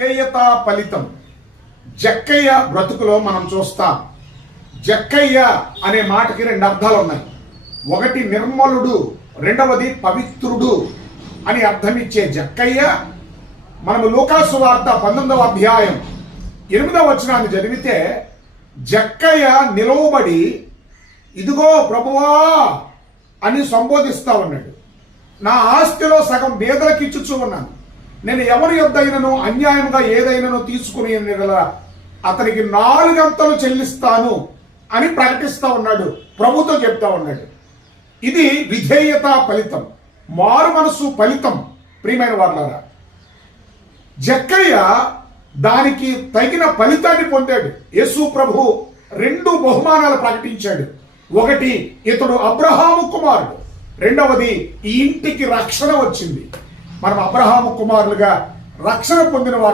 విధేయత ఫలితం. జక్కయ్య బ్రతుకులో మనం చూస్తాం. జక్కయ్య అనే మాటకి రెండు అర్థాలు ఉన్నాయి ఒకటి నిర్మలుడు రెండవది పవిత్రుడు అని అర్థమిచ్చే జక్కయ్య మనము లోకాసు వార్త పంతొమ్మిదవ అధ్యాయం ఎనిమిదవ వచనాన్ని చదివితే జక్కయ్య నిలవబడి ఇదిగో ప్రభువా అని సంబోధిస్తా ఉన్నాడు. నా ఆస్తిలో సగం బేదలకు ఇచ్చుచూ ఉన్నాను. నేను ఎవరి యొద్దైనను అన్యాయంగా ఏదైనాను తీసుకుని ఎడల అతనికి నాలుగంతలు చెల్లిస్తాను అని ప్రకటిస్తూ ఉన్నాడు. ప్రభుతో చెప్తా ఉన్నాడు. ఇది విధేయత ఫలితం. మారు మనసు ఫలితం ప్రియమైన వాళ్ళారా జక్కయ్య దానికి తగిన ఫలితాన్ని పొందాడు. యేసు ప్రభు రెండు బహుమానాలు ప్రకటించాడు. ఒకటి ఇతడు అబ్రహాము కుమారుడు. రెండవది ఈ ఇంటికి రక్షణ వచ్చింది. మనం అబ్రహాము కుమారులుగా రక్షణ పొందిన వారు